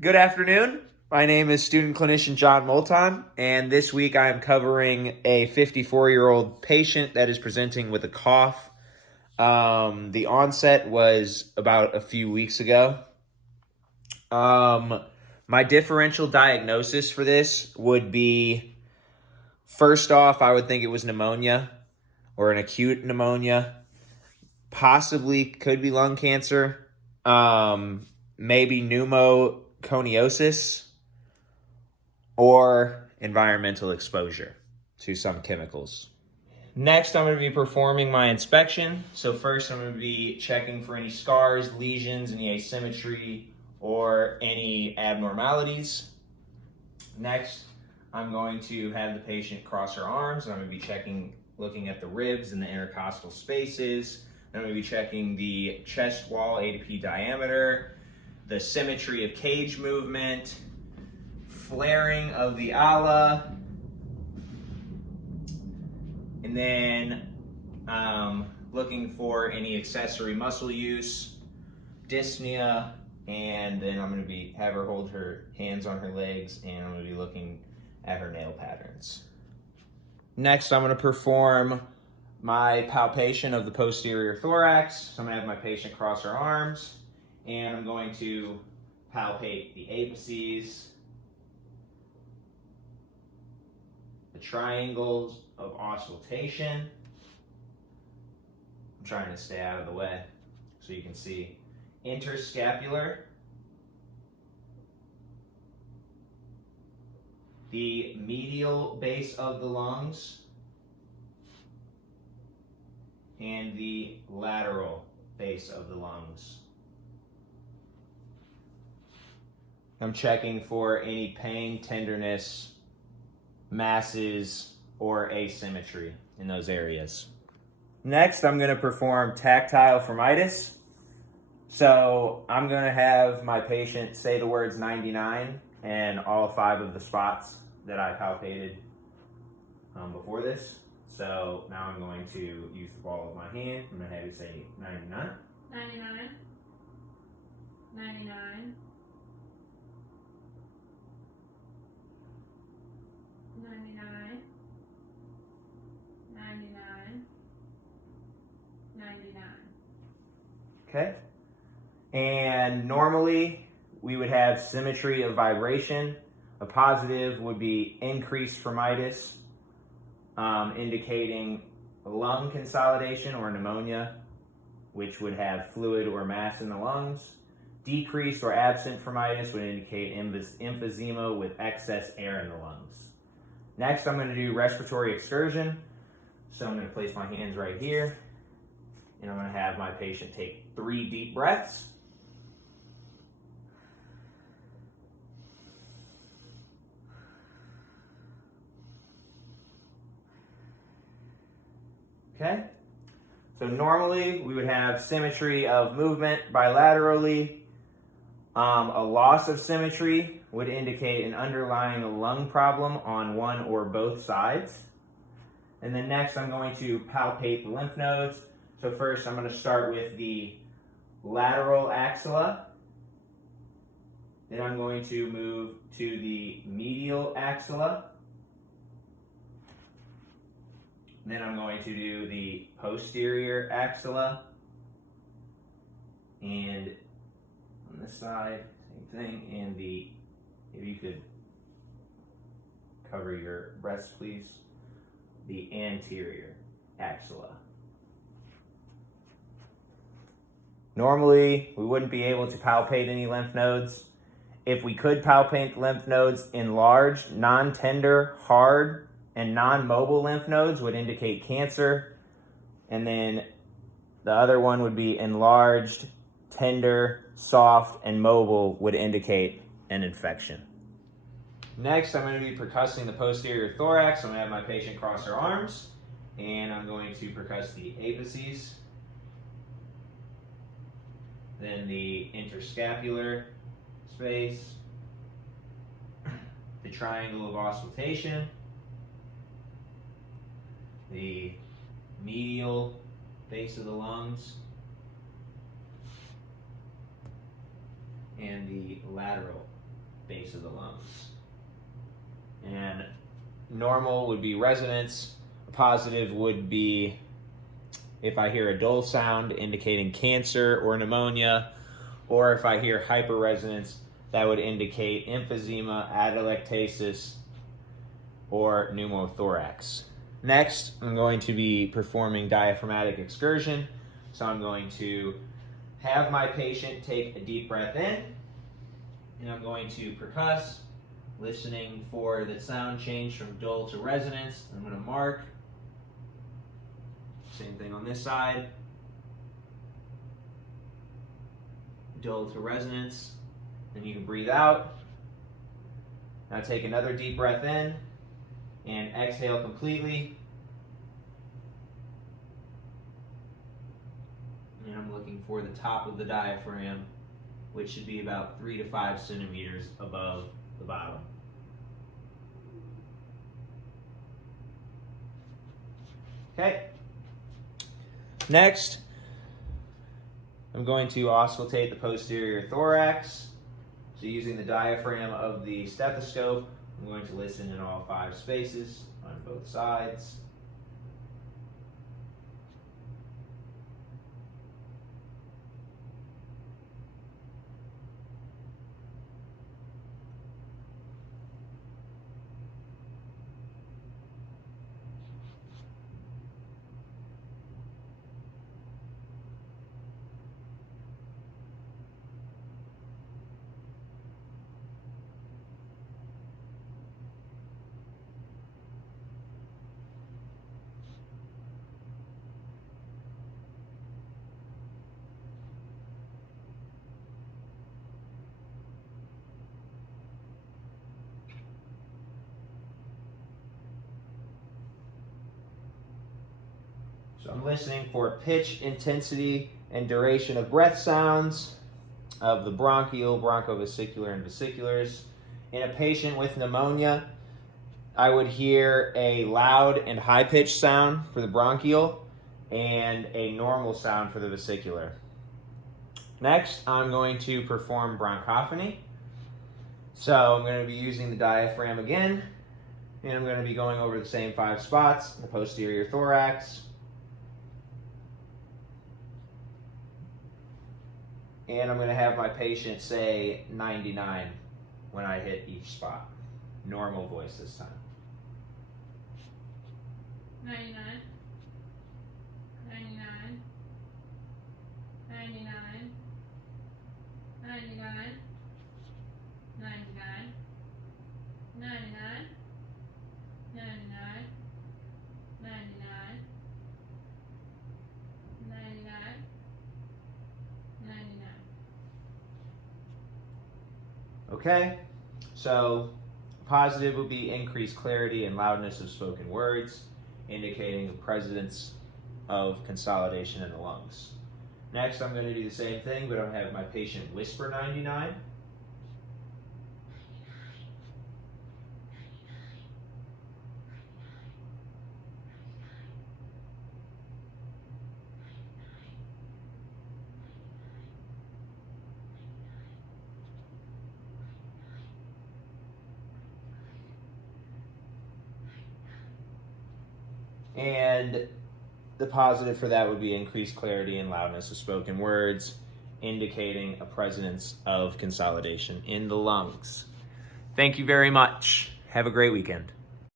Good afternoon. My name is student clinician John Moulton, and this week I am covering a 54-year-old patient that is presenting with a cough. The onset was about a few weeks ago. My differential diagnosis for this would be, first off, I would think it was pneumonia or an acute pneumonia. Possibly could be lung cancer. Maybe pneumoconiosis or environmental exposure to some chemicals. Next, I'm going to be performing my inspection. So first, I'm going to be checking for any scars, lesions, any asymmetry, or any abnormalities. Next, I'm going to have the patient cross her arms, and I'm going to be looking at the ribs and the intercostal spaces. I'm going to be checking the chest wall A to P diameter, the symmetry of cage movement, flaring of the ala, and then looking for any accessory muscle use, dyspnea, and then I'm going to have her hold her hands on her legs, and I'm going to be looking at her nail patterns. Next, I'm going to perform my palpation of the posterior thorax. So I'm going to have my patient cross her arms, and I'm going to palpate the apices, the triangles of auscultation. I'm trying to stay out of the way so you can see. Interscapular, the medial base of the lungs, and the lateral base of the lungs. I'm checking for any pain, tenderness, masses, or asymmetry in those areas. Next, I'm going to perform tactile formitis. So I'm going to have my patient say the words 99 and all 5 of the spots that I palpated before this. So now I'm going to use the ball of my hand. I'm going to have you say 99. 99. 99. 99. 99. 99. Okay. And normally we would have symmetry of vibration. A positive would be increased formitis, indicating lung consolidation or pneumonia, which would have fluid or mass in the lungs. Decreased or absent formitis would indicate emphysema with excess air in the lungs. Next, I'm going to do respiratory excursion. So I'm going to place my hands right here, and I'm going to have my patient take 3 deep breaths. Okay, so normally we would have symmetry of movement bilaterally. A loss of symmetry would indicate an underlying lung problem on one or both sides. And then next I'm going to palpate the lymph nodes. So first I'm going to start with the lateral axilla. Then I'm going to move to the medial axilla. Then I'm going to do the posterior axilla. And on this side, same thing. And if you could cover your breast, please. The anterior axilla. Normally, we wouldn't be able to palpate any lymph nodes. If we could palpate lymph nodes, enlarged, non-tender, hard, and non-mobile lymph nodes would indicate cancer. And then the other one would be enlarged, tender, soft, and mobile would indicate an infection. Next, I'm going to be percussing the posterior thorax. I'm going to have my patient cross her arms, and I'm going to percuss the apices, then the interscapular space, the triangle of auscultation, the medial base of the lungs, and the lateral base of the lungs. And normal would be resonance. Positive would be if I hear a dull sound indicating cancer or pneumonia, or if I hear hyperresonance, that would indicate emphysema, atelectasis, or pneumothorax. Next, I'm going to be performing diaphragmatic excursion. So I'm going to have my patient take a deep breath in, and I'm going to percuss, listening for the sound change from dull to resonance. I'm going to mark. Same thing on this side. Dull to resonance. Then you can breathe out. Now take another deep breath in and exhale completely. And I'm looking for the top of the diaphragm, which should be about 3 to 5 centimeters above the bottom. Okay. Next, I'm going to auscultate the posterior thorax. So using the diaphragm of the stethoscope, I'm going to listen in all 5 spaces on both sides. So I'm listening for pitch, intensity, and duration of breath sounds of the bronchial, bronchovesicular, and vesiculars. In a patient with pneumonia, I would hear a loud and high-pitched sound for the bronchial and a normal sound for the vesicular. Next, I'm going to perform bronchophony. So I'm going to be using the diaphragm again, and I'm going to be going over the same 5 spots, the posterior thorax, and I'm going to have my patient say 99 when I hit each spot. Normal voice this time. 99. 99. 99. 99. 99. 99. 99. 99. 99. 99. Okay, so positive would be increased clarity and loudness of spoken words, indicating the presence of consolidation in the lungs. Next, I'm going to do the same thing, but I'm going to have my patient whisper 99. And the positive for that would be increased clarity and loudness of spoken words, indicating a presence of consolidation in the lungs. Thank you very much. Have a great weekend.